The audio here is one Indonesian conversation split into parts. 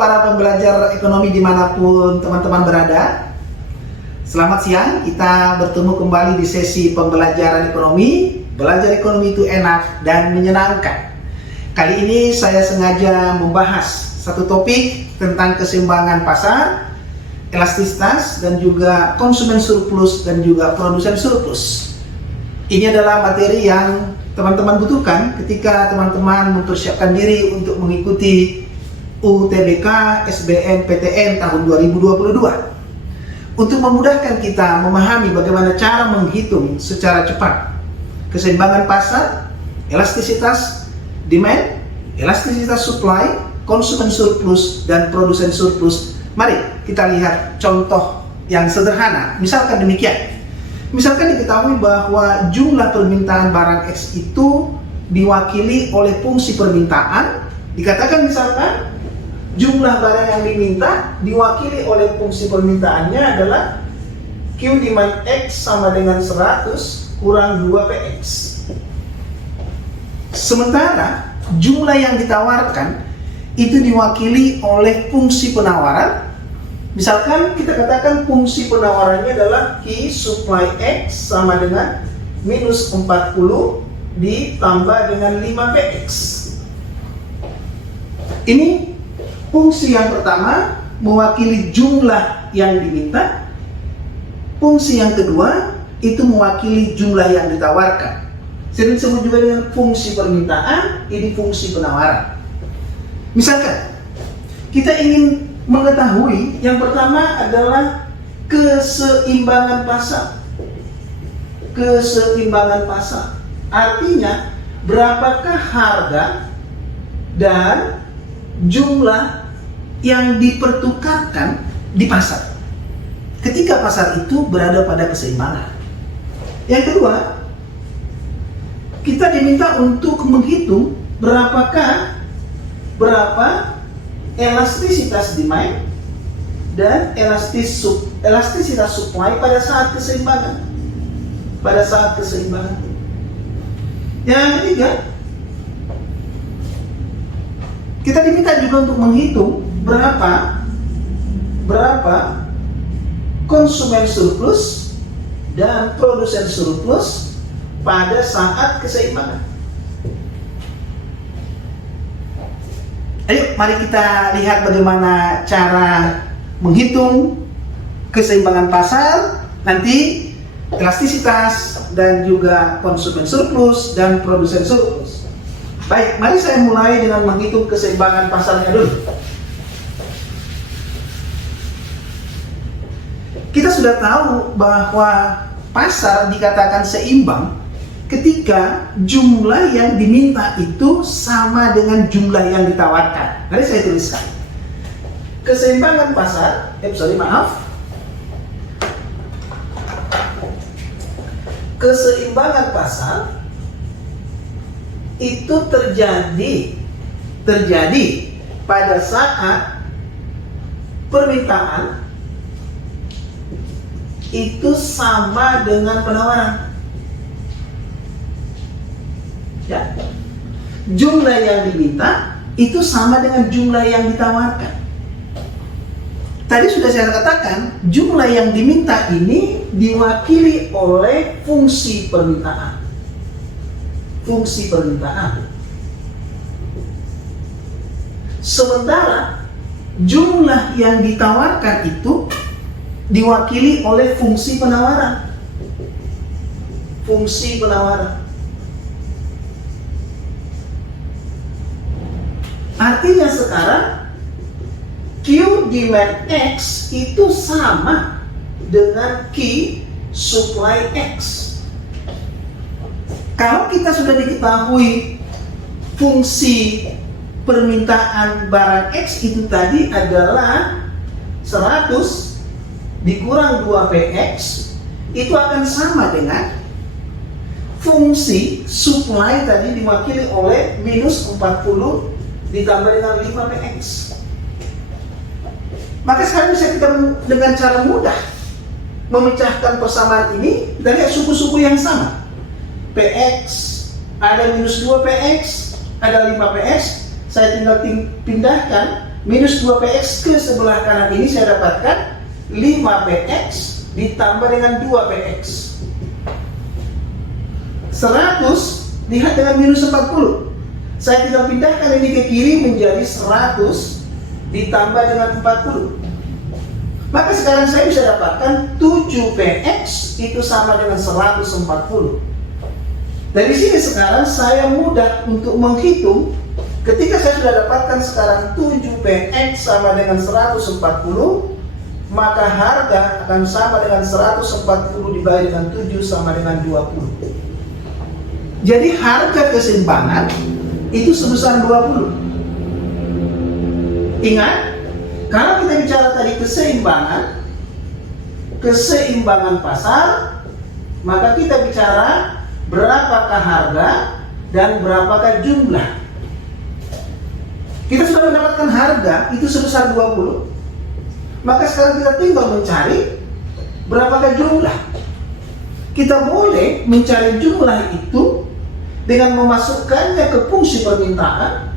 para pembelajar ekonomi dimanapun teman-teman berada. Selamat siang, kita bertemu kembali di sesi pembelajaran ekonomi. Belajar ekonomi itu enak dan menyenangkan. Kali ini saya sengaja membahas satu topik tentang keseimbangan pasar, elastisitas, dan juga konsumen surplus dan juga produsen surplus. Ini adalah materi yang teman-teman butuhkan ketika teman-teman mempersiapkan diri untuk mengikuti UTBK SBMPTN tahun 2022. Untuk memudahkan kita memahami bagaimana cara menghitung secara cepat keseimbangan pasar, elastisitas demand, elastisitas supply, konsumen surplus, dan produsen surplus. Mari kita lihat contoh yang sederhana. Misalkan demikian. Misalkan diketahui bahwa jumlah permintaan barang X itu diwakili oleh fungsi permintaan. Dikatakan misalkan jumlah barang yang diminta diwakili oleh fungsi permintaannya adalah Q demand X sama dengan 100 kurang 2PX. Sementara jumlah yang ditawarkan itu diwakili oleh fungsi penawaran. Misalkan kita katakan fungsi penawarannya adalah Q supply X sama dengan minus 40 ditambah dengan 5PX. Ini fungsi yang pertama mewakili jumlah yang diminta. Fungsi yang kedua itu mewakili jumlah yang ditawarkan. Sering disebut juga dengan fungsi permintaan, ini fungsi penawaran. Misalkan kita ingin mengetahui yang pertama adalah keseimbangan pasar. Keseimbangan pasar artinya berapakah harga dan jumlah yang dipertukarkan di pasar ketika pasar itu berada pada keseimbangan. Yang kedua, kita diminta untuk menghitung berapa elastisitas demand dan elastisitas supply pada saat keseimbangan. Yang ketiga, kita diminta juga untuk menghitung berapa konsumen surplus dan produsen surplus pada saat keseimbangan. Ayo, mari kita lihat bagaimana cara menghitung keseimbangan pasar, nanti elastisitas dan juga konsumen surplus dan produsen surplus. Baik, mari saya mulai dengan menghitung keseimbangan pasarnya dulu. Kita sudah tahu bahwa pasar dikatakan seimbang ketika jumlah yang diminta itu sama dengan jumlah yang ditawarkan. Mari saya tuliskan. Keseimbangan pasar, keseimbangan pasar itu terjadi pada saat permintaan itu sama dengan penawaran. Ya. Jumlah yang diminta itu sama dengan jumlah yang ditawarkan. Tadi sudah saya katakan, jumlah yang diminta ini diwakili oleh fungsi permintaan. Sementara jumlah yang ditawarkan itu diwakili oleh fungsi penawaran. Artinya sekarang Q demand X itu sama dengan Q supply X. Kalau kita sudah diketahui fungsi permintaan barang X itu tadi adalah 100 dikurang 2PX, itu akan sama dengan fungsi supply tadi diwakili oleh minus 40 ditambah dengan 5PX. Maka sekarang bisa kita dengan cara mudah memecahkan persamaan ini dari suku-suku yang sama. PX ada minus 2PX, ada 5PX, saya tinggal pindahkan minus 2px ke sebelah kanan ini saya dapatkan 5px ditambah dengan 2px. 100 lihat dengan minus 40. Saya tinggal pindahkan ini ke kiri menjadi 100 ditambah dengan 40. Maka sekarang saya bisa dapatkan 7px itu sama dengan 140. Dari sini sekarang saya mudah untuk menghitung. Ketika saya sudah dapatkan sekarang 7px sama dengan 140, maka harga akan sama dengan 140 dibagi dengan 7 sama dengan 20. Jadi harga keseimbangan itu sebesar 20. Ingat, kalau kita bicara tadi keseimbangan pasar, maka kita bicara berapakah harga dan berapakah jumlah. Kita sudah mendapatkan harga itu sebesar 20, maka sekarang kita tinggal mencari berapakah jumlah. Kita boleh mencari jumlah itu dengan memasukkannya ke fungsi permintaan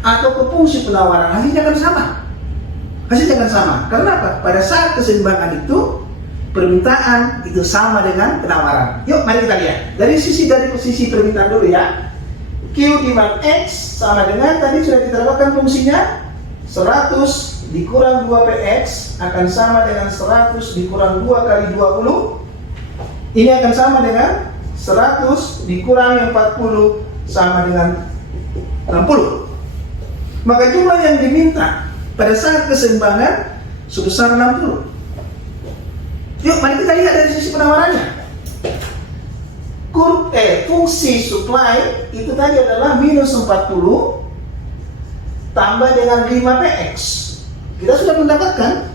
atau ke fungsi penawaran. Hasilnya akan sama. Karena apa? Pada saat keseimbangan itu permintaan itu sama dengan penawaran. Yuk mari kita lihat dari posisi permintaan dulu ya. Q demand X sama dengan tadi sudah kita dapatkan fungsinya 100 dikurang 2px akan sama dengan 100 dikurang 2 kali 20. Ini akan sama dengan 100 dikurang 40 sama dengan 60. Maka jumlah yang diminta pada saat keseimbangan sebesar 60. Yuk mari kita lihat dari sisi penawarannya. Fungsi supply itu tadi adalah minus 40 tambah dengan 5px. Kita sudah mendapatkan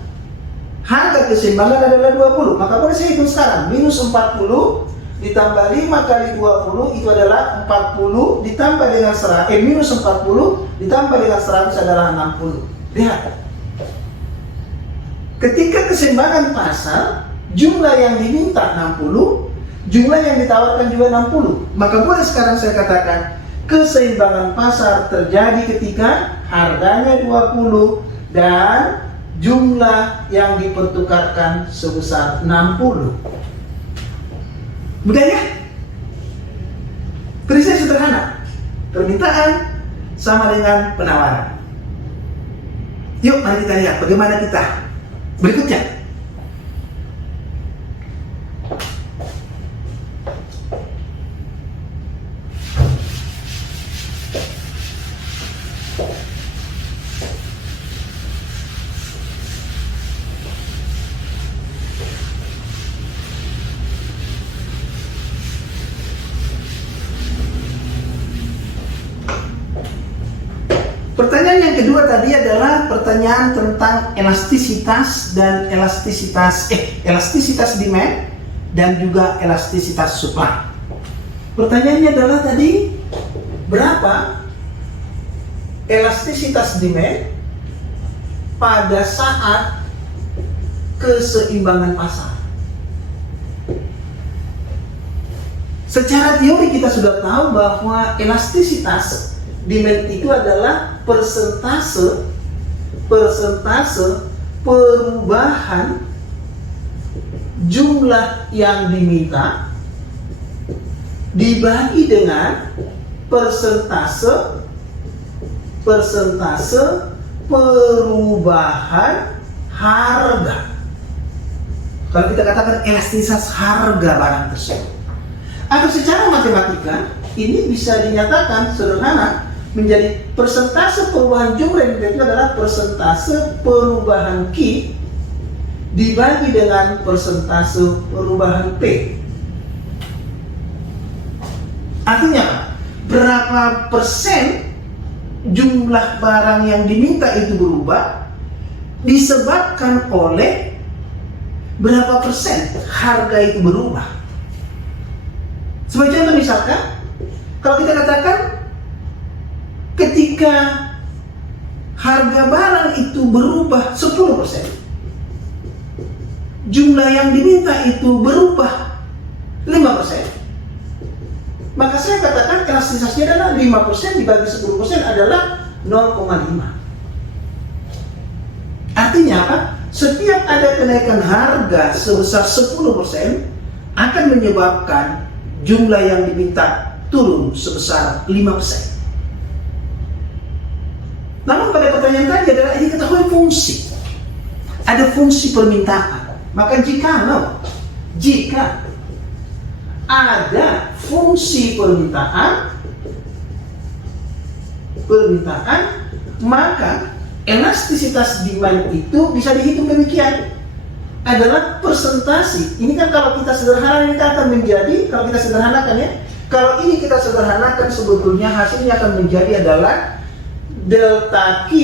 harga keseimbangan adalah 20. Maka boleh saya hitung sekarang. Minus 40 ditambah 5 kali 20 itu adalah 40 ditambah dengan 100. Minus 40 ditambah dengan 100 adalah 60. Lihat. Ketika keseimbangan pasar, jumlah yang diminta 60, jumlah yang ditawarkan juga 60. Maka boleh sekarang saya katakan keseimbangan pasar terjadi ketika harganya 20 dan jumlah yang dipertukarkan sebesar 60. Mudah ya? Prinsip sederhana. Permintaan sama dengan penawaran. Yuk mari kita lihat bagaimana kita berikutnya. Pertanyaan yang kedua tadi adalah pertanyaan tentang elastisitas demand dan juga elastisitas supply. Pertanyaannya adalah tadi berapa elastisitas demand pada saat keseimbangan pasar. Secara teori kita sudah tahu bahwa elastisitas demand itu adalah persentase perubahan jumlah yang diminta dibagi dengan persentase perubahan harga. Kalau kita katakan elastisitas harga barang tersebut, atau secara matematika ini bisa dinyatakan sederhana menjadi persentase perubahan jumlah yang itu adalah persentase perubahan Q dibagi dengan persentase perubahan P. Artinya berapa persen jumlah barang yang diminta itu berubah disebabkan oleh berapa persen harga itu berubah. Sebagai contoh misalkan, kalau kita katakan ketika harga barang itu berubah 10%, jumlah yang diminta itu berubah 5%, maka saya katakan elastisitasnya adalah 5% dibagi 10% adalah 0,5. Artinya apa? Setiap ada kenaikan harga sebesar 10% akan menyebabkan jumlah yang diminta turun sebesar 5%. Namun pada pertanyaan tadi adalah ini ketahui fungsi. Ada fungsi permintaan. Maka jika ada fungsi permintaan, maka elastisitas demand itu bisa dihitung demikian, adalah persentase. Ini kan kalau kita sederhanakan ini akan menjadi, kalau kita sederhanakan ya, kalau ini kita sederhanakan sebetulnya hasilnya akan menjadi adalah delta Q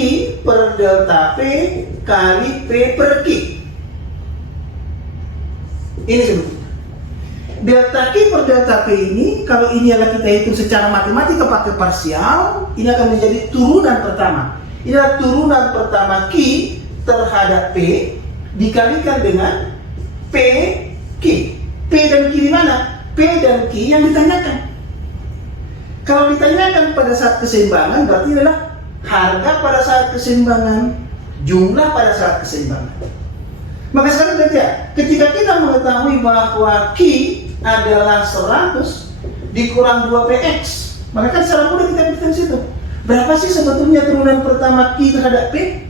per delta P kali P per Q. Ini sebetulnya delta Q per delta P ini, kalau ini adalah kita hitung secara matematika pakai parsial, ini akan menjadi turunan pertama. Ini adalah turunan pertama Q terhadap P dikalikan dengan P Q. P dan Q di mana? P dan Q yang ditanyakan. Kalau ditanyakan pada saat keseimbangan, berarti adalah harga pada saat keseimbangan, jumlah pada saat keseimbangan. Maka sekarang ketika kita mengetahui bahwa Q adalah 100 dikurang 2PX, maka kan secara mudah kita bisa situ. Berapa sih sebetulnya turunan pertama Q terhadap P?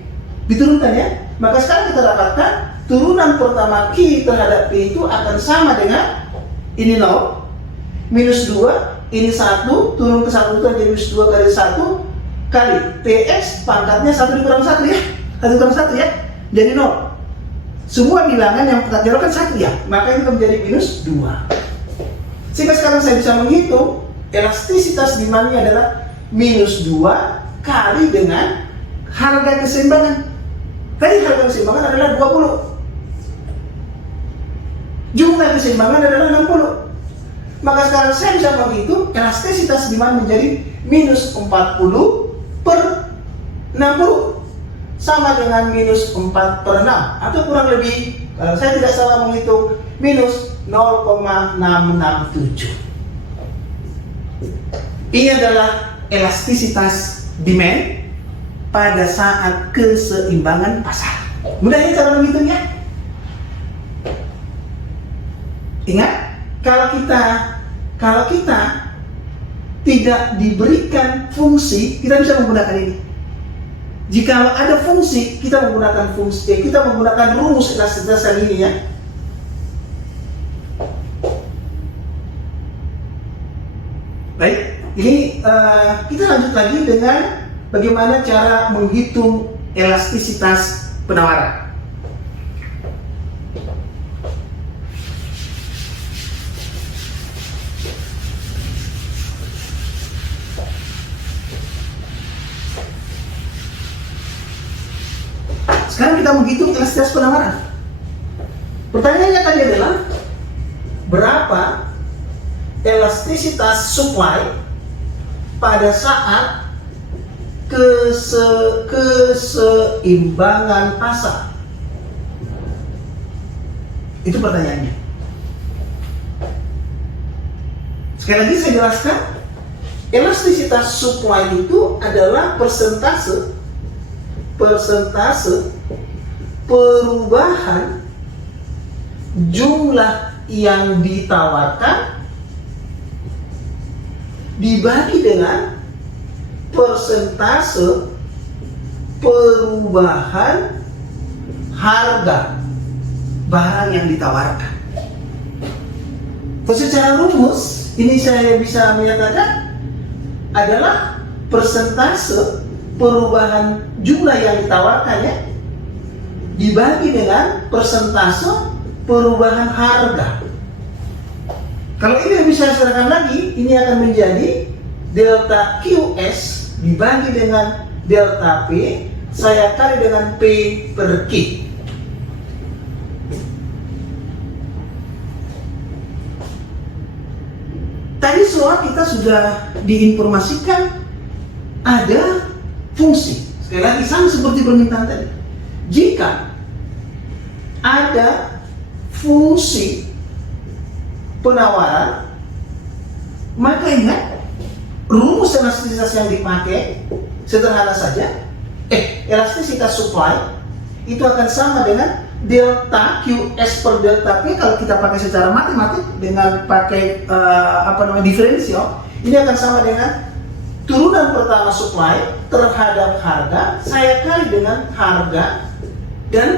Diturunkan ya. Maka sekarang kita dapatkan turunan pertama Q terhadap P itu akan sama dengan ini 0, minus 2, ini 1, turun ke 1 itu jadi minus 2 kali 1, kali PX pangkatnya 1 dikurang 1 ya. 1 dikurang 1 ya, jadi 0. Semua bilangan yang kita jadikan 1 ya, maka itu menjadi minus 2. Sehingga sekarang saya bisa menghitung elastisitas demandnya adalah minus 2 kali dengan harga keseimbangan. Tadi harga keseimbangan adalah 20. Jumlah keseimbangan adalah 60. Maka sekarang saya bisa menghitung elastisitas demand menjadi minus 40 per 60. Sama dengan minus 4 per 6. Atau kurang lebih, kalau saya tidak salah menghitung, minus 0,667. Ini adalah elastisitas demand pada saat keseimbangan pasar. Mudah ya cara menghitungnya? Ingat, kalau kita tidak diberikan fungsi, kita bisa menggunakan ini. Jika ada fungsi, kita menggunakan rumus elastisitas ini ya. Baik, ini kita lanjut lagi dengan bagaimana cara menghitung elastisitas penawaran. Sekarang kita menghitung elastisitas penawaran. Pertanyaannya tadi adalah berapa elastisitas supply pada saat keseimbangan pasar? Itu pertanyaannya. Sekali lagi saya jelaskan, elastisitas supply itu adalah persentase perubahan jumlah yang ditawarkan dibagi dengan persentase perubahan harga barang yang ditawarkan. Secara rumus ini saya bisa menyatakan adalah persentase perubahan jumlah yang ditawarkan ya dibagi dengan persentase perubahan harga. Kalau ini lebih saya serahkan lagi, ini akan menjadi delta QS dibagi dengan delta P, saya kali dengan P per Q. Tadi soal kita sudah diinformasikan ada fungsi. Sekali lagi sama seperti permintaan tadi. Jika ada fungsi penawaran, maka ingat rumus elastisitas yang dipakai sederhana saja. Elastisitas supply itu akan sama dengan delta QS per delta P. Kalau kita pakai secara matematik dengan pakai diferensial, ini akan sama dengan turunan pertama supply terhadap harga saya kali dengan harga, dan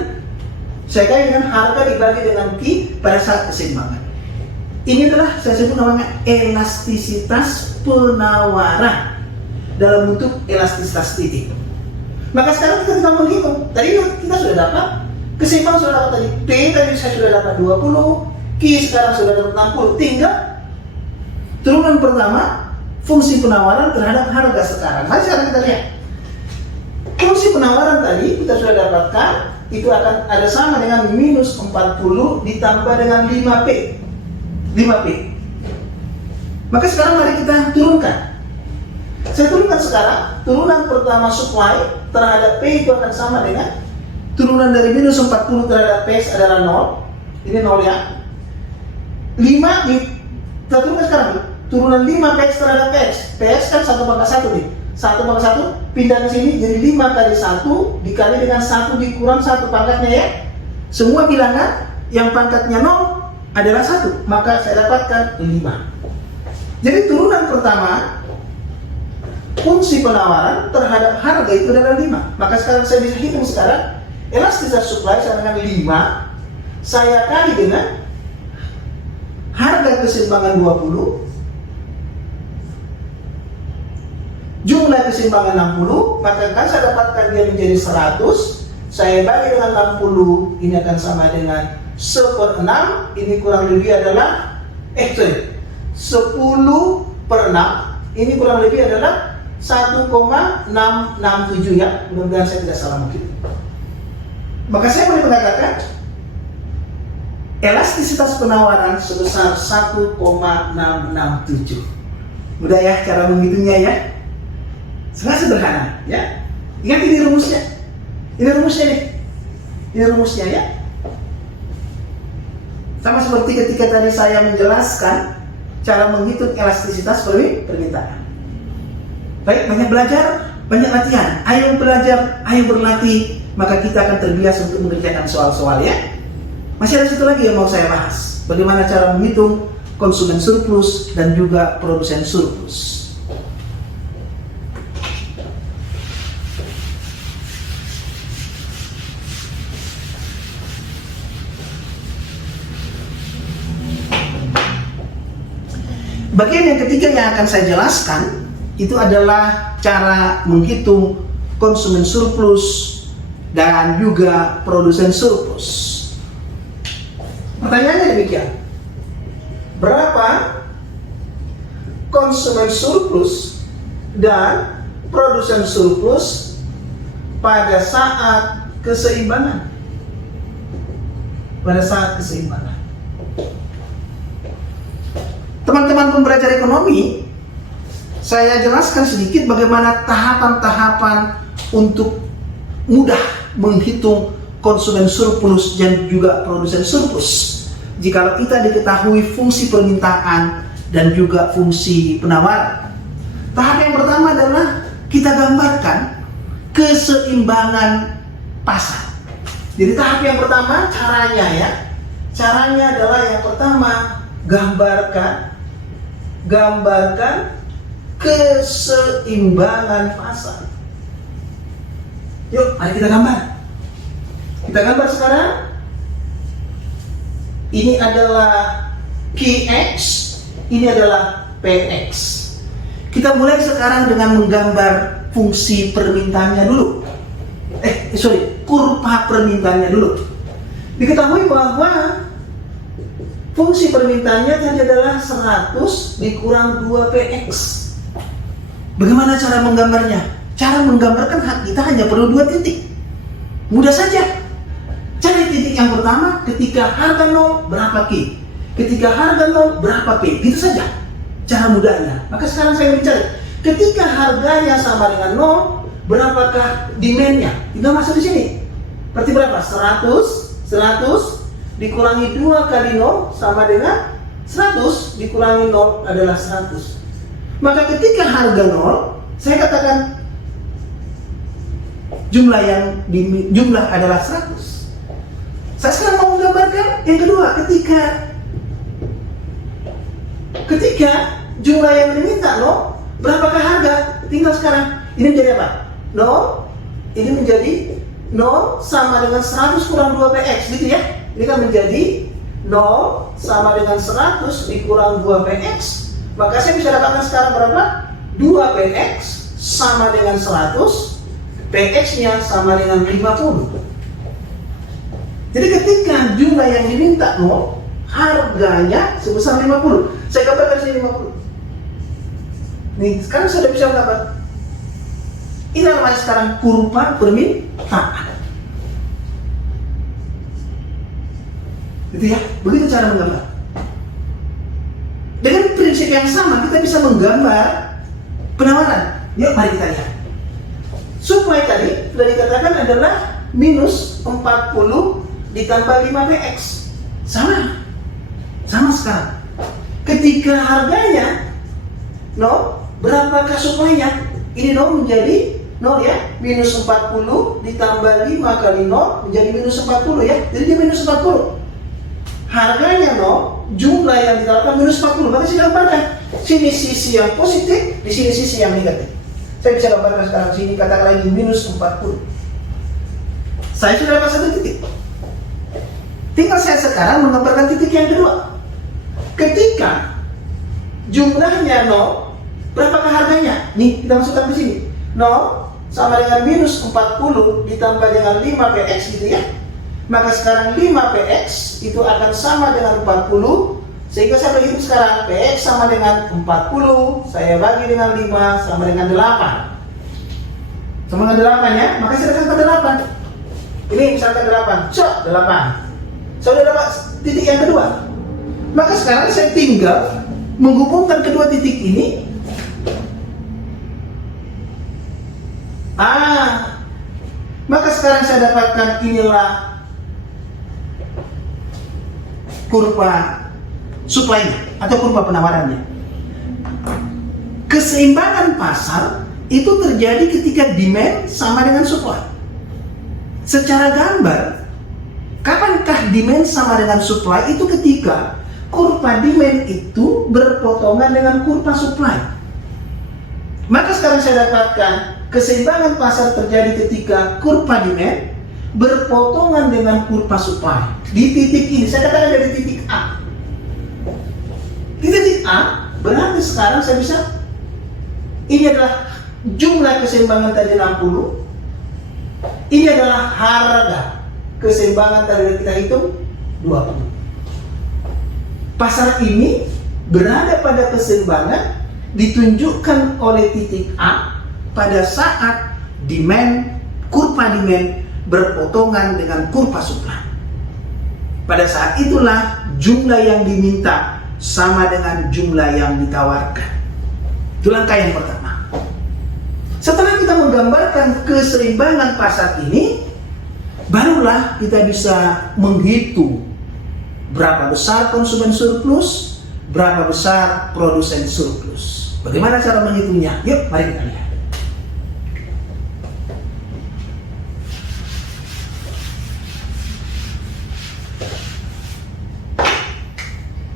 saya kali dengan harga dibagi dengan Q pada saat keseimbangan. Ini adalah saya sebut namanya elastisitas penawaran dalam bentuk elastisitas titik. Maka sekarang kita tinggal menghitung. Tadi kita sudah dapat keseimbangan, sudah dapat tadi P, tadi saya sudah dapat 20, Q sekarang sudah dapat 60. Tinggal turunan pertama fungsi penawaran terhadap harga sekarang. Mari sekarang kita lihat. Fungsi penawaran tadi kita sudah dapatkan, itu akan ada sama dengan minus 40 ditambah dengan 5P. 5P. Maka sekarang mari kita turunkan. Saya turunkan sekarang, turunan pertama supply terhadap P itu akan sama dengan turunan dari minus 40 terhadap P adalah 0. Ini 0 ya. 5 kita turunkan sekarang. Turunan 5 PX terhadap PX. PX kan 1/1 nih. 1/1 pindah ke sini jadi 5 kali 1 dikali dengan 1 dikurang 1 pangkatnya ya. Semua bilangan yang pangkatnya 0 adalah 1. Maka saya dapatkan 5. Jadi turunan pertama fungsi penawaran terhadap harga itu adalah 5. Maka sekarang saya bisa hitung sekarang elastisitas supply sama dengan 5 saya kali dengan harga keseimbangan 20 jumlah keseimbangan 60, maka kan saya dapatkan dia menjadi 100. Saya bagi dengan 60, ini akan sama dengan 1/6. Ini kurang lebih adalah 10/6. Ini kurang lebih adalah 1,667 ya. Mudah-mudahan saya tidak salah mungkin. Maka saya boleh mengatakan elastisitas penawaran sebesar 1,667. Mudah ya cara menghitungnya ya. Sangat sederhana ya. Ingat ini rumusnya. Ini rumusnya nih. Ini rumusnya ya. Sama seperti ketika tadi saya menjelaskan cara menghitung elastisitas permintaan. Baik, banyak belajar, banyak latihan. Ayo belajar, ayo berlatih, maka kita akan terbiasa untuk mengerjakan soal-soal ya. Masih ada satu lagi yang mau saya bahas. Bagaimana cara menghitung konsumen surplus dan juga produsen surplus. Bagian yang ketiga yang akan saya jelaskan itu adalah cara menghitung konsumen surplus dan juga produsen surplus. Pertanyaannya demikian. Berapa konsumen surplus dan produsen surplus pada saat keseimbangan? Pada saat keseimbangan. Teman-teman pembelajar ekonomi, saya jelaskan sedikit bagaimana tahapan-tahapan untuk mudah menghitung konsumen surplus dan juga produsen surplus. Jikalau kita diketahui fungsi permintaan dan juga fungsi penawaran. Tahap yang pertama adalah kita gambarkan keseimbangan pasar. Jadi tahap yang pertama caranya ya. Caranya adalah yang pertama gambarkan keseimbangan pasar. Yuk, mari kita gambar. Kita gambar sekarang. Ini adalah QX, ini adalah PX. Kita mulai sekarang dengan menggambar fungsi permintaannya dulu. Kurva permintaannya dulu. Diketahui bahwa fungsi permintaannya tadi adalah 100 dikurang 2PX. Bagaimana cara menggambarnya? Cara menggambarkan hak kita hanya perlu 2 titik. Mudah saja. Cari titik yang pertama, ketika harga 0 berapa Q? Ketika harga 0 berapa P? Gitu saja cara mudahnya. Maka sekarang saya mencari ketika harganya sama dengan 0, berapakah demand-nya? Tinggal masuk di sini. Berarti berapa? 100 dikurangi 2 kali 0 sama dengan 100 dikurangi 0 adalah 100. Maka ketika harga 0, saya katakan jumlah adalah 100. Saya sekarang mau menggambarkan yang kedua, ketika jumlah yang diminta berapakah harga? Tinggal sekarang ini menjadi apa? 0, ini menjadi 0 sama dengan 100 kurang 2px gitu ya. Ini kan menjadi 0 sama dengan 100 dikurang 2px. Maka saya bisa dapatkan sekarang berapa? 2px sama dengan 100, px-nya sama dengan 50. Jadi ketika jumlah yang diminta harganya sebesar 50. Saya gambarkan sini 50. Nih, sekarang sudah bisa mendapat. Ini namanya sekarang kurva permintaan. Gitu ya, begitu cara menggambar. Dengan prinsip yang sama kita bisa menggambar penawaran. Yuk mari kita lihat. Supply tadi sudah dikatakan adalah minus 40 ditambah 5px. Sama sekarang. Ketika harganya berapakah supply-nya? Ini menjadi 0 ya, minus 40 ditambah 5 kali 0 menjadi minus 40 ya. Jadi dia minus 40. Harganya jumlah yang ditawarkan minus 40. Maka saya gambarkan sini sisi yang positif, di sini sisi yang negatif. Saya bisa gambarkan sekarang sini katakanlah ini minus 40. Saya sudah dapat satu titik. Tinggal saya sekarang menggambarkan titik yang kedua. Ketika jumlahnya 0, berapakah harganya? Nih, kita masukkan di sini. 0 sama dengan minus 40 ditambah dengan 5px gitu ya. Maka sekarang 5px itu akan sama dengan 40. Sehingga saya bagi sekarang px sama dengan 40. Saya bagi dengan 5 sama dengan 8. Sama dengan 8 ya. Maka saya akan ke 8. Ini misalkan 8. 8. Saya sudah dapat titik yang kedua. Maka sekarang saya tinggal menghubungkan kedua titik ini. Maka sekarang saya dapatkan inilah kurva supply-nya atau kurva penawarannya. Keseimbangan pasar itu terjadi ketika demand sama dengan supply. Secara gambar, kapankah demand sama dengan supply? Itu ketika kurva demand itu berpotongan dengan kurva supply. Maka sekarang saya dapatkan keseimbangan pasar terjadi ketika kurva demand berpotongan dengan kurva supply. Di titik ini, saya katakan dari titik A. Di titik A, berarti sekarang saya bisa, ini adalah jumlah keseimbangan tadi 60. Ini adalah harga keseimbangan tadi kita hitung 20. Pasar ini berada pada keseimbangan ditunjukkan oleh titik A pada saat kurva demand berpotongan dengan kurva supply. Pada saat itulah jumlah yang diminta sama dengan jumlah yang ditawarkan. Itu langkah yang pertama. Setelah kita menggambarkan keseimbangan pasar ini, barulah kita bisa menghitung berapa besar konsumen surplus, berapa besar produsen surplus. Bagaimana cara menghitungnya? Yuk, mari kita lihat.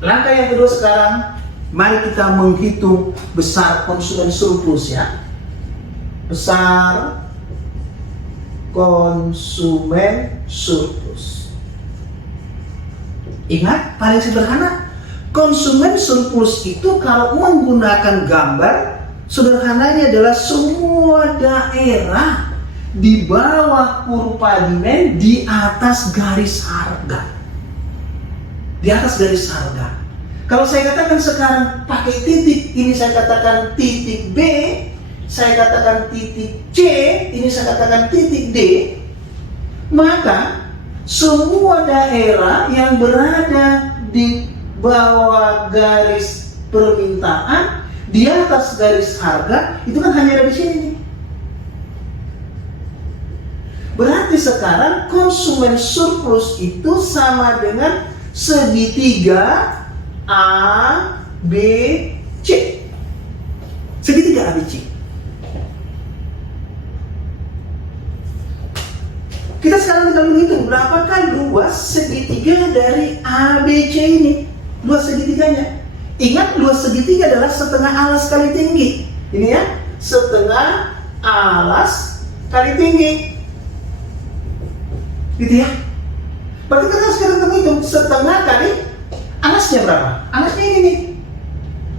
Langkah yang kedua sekarang, mari kita menghitung besar konsumen surplus ya. Besar konsumen surplus. Ingat, paling sederhana, konsumen surplus itu kalau menggunakan gambar, sederhananya adalah semua daerah di bawah kurva demand di atas garis harga. Di atas garis harga. Kalau saya katakan sekarang pakai titik, ini saya katakan titik B, saya katakan titik C, ini saya katakan titik D, maka semua daerah yang berada di bawah garis permintaan, di atas garis harga, itu kan hanya ada di sini. Berarti sekarang konsumen surplus itu sama dengan segitiga A, B, C. Segitiga A, B, C. Kita sekarang tinggal menghitung berapakah luas segitiga dari ABC ini. Luas segitiganya. Ingat, luas segitiga adalah setengah alas kali tinggi. Ini ya, setengah alas kali tinggi. Gitu ya. Berarti kita sekarang menghitung setengah kali alasnya berapa? Alasnya ini nih.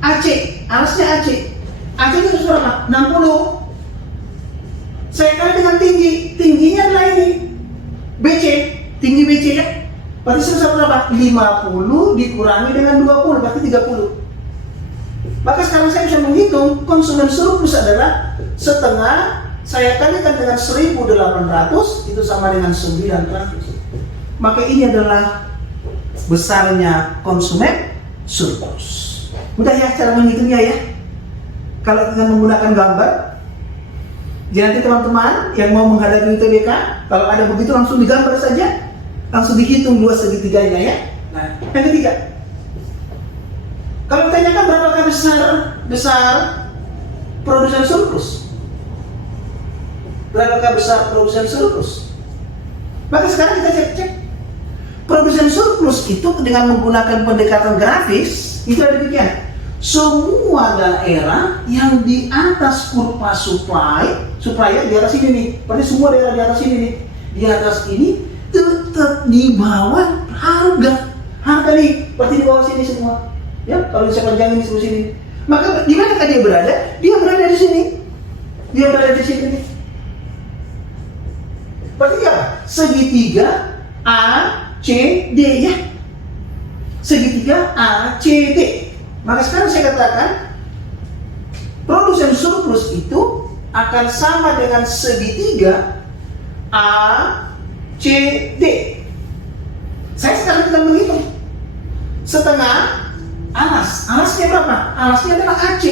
AC, alasnya AC. AC itu harus berapa? 60. Saya kali dengan tinggi. Tingginya adalah ini. BC, tinggi BC ya. Berarti sebesar berapa? 50 dikurangi dengan 20, berarti 30. Maka sekarang saya bisa menghitung konsumen surplus adalah setengah saya kalikan dengan 1.800, itu sama dengan 900. Maka ini adalah besarnya konsumen surplus. Mudah ya cara menghitungnya ya. Kalau dengan menggunakan gambar, jadi nanti teman-teman yang mau menghadapi UTBK, kalau ada begitu langsung digambar saja, langsung dihitung luas segitiganya ya. Nah, yang ketiga, kalau ditanyakan berapakah besar produsen surplus, berapakah besar produsen surplus, maka sekarang kita cek produsen surplus itu dengan menggunakan pendekatan grafis itu ada demikian. Semua daerah yang di atas kurva supply ya di atas ini nih, berarti semua daerah di atas ini nih, di atas ini tetap di bawah harga nih, berarti di bawah sini semua ya. Kalau saya panjangin di sebelah sini, maka di mana dia berada? Dia berada di sini, dia berada di sini nih. Berarti apa? Segitiga A C D ya, segitiga A C D. Maka sekarang saya katakan produsen surplus itu akan sama dengan segitiga A C D. Saya sekarang kita menghitung setengah alasnya berapa? Alasnya adalah AC.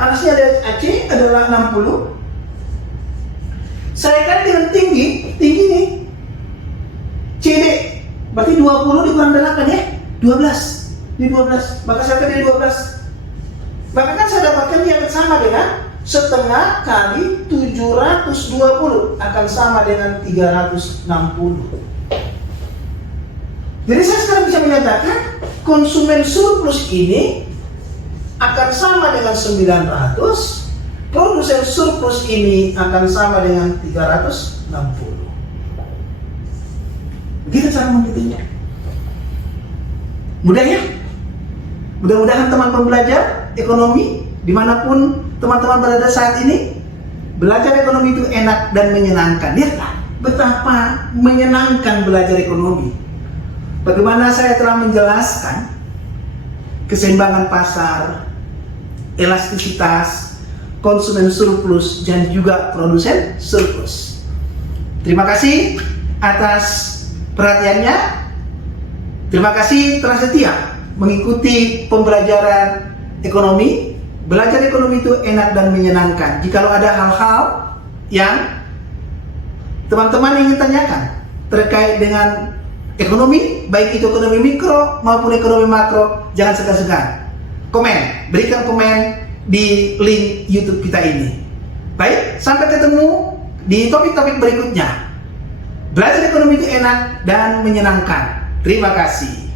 Alasnya ada AC adalah 60. Saya kali dengan tinggi nih CD, berarti 20 dikurang 8 ya, 12. Ini 12, maka saya kali 12. Maka kan saya dapatkan dia akan sama dengan setengah kali 720 akan sama dengan 360. Jadi saya sekarang bisa menyatakan konsumen surplus ini akan sama dengan 900, produsen surplus ini akan sama dengan 360. Begitu cara menghitungnya. Mudah ya? Mudah-mudahan teman-teman belajar ekonomi dimanapun teman-teman berada saat ini, belajar ekonomi itu enak dan menyenangkan. Lihatlah betapa menyenangkan belajar ekonomi. Bagaimana saya telah menjelaskan keseimbangan pasar, elastisitas, konsumen surplus, dan juga produsen surplus. Terima kasih atas perhatiannya. Terima kasih telah setia mengikuti pembelajaran ekonomi. Belajar ekonomi itu enak dan menyenangkan. Jikalau ada hal-hal yang teman-teman ingin tanyakan terkait dengan ekonomi, baik itu ekonomi mikro maupun ekonomi makro, jangan segan-segan komen, berikan komen di link YouTube kita ini. Baik, sampai ketemu di topik-topik berikutnya. Belajar ekonomi itu enak dan menyenangkan. Terima kasih.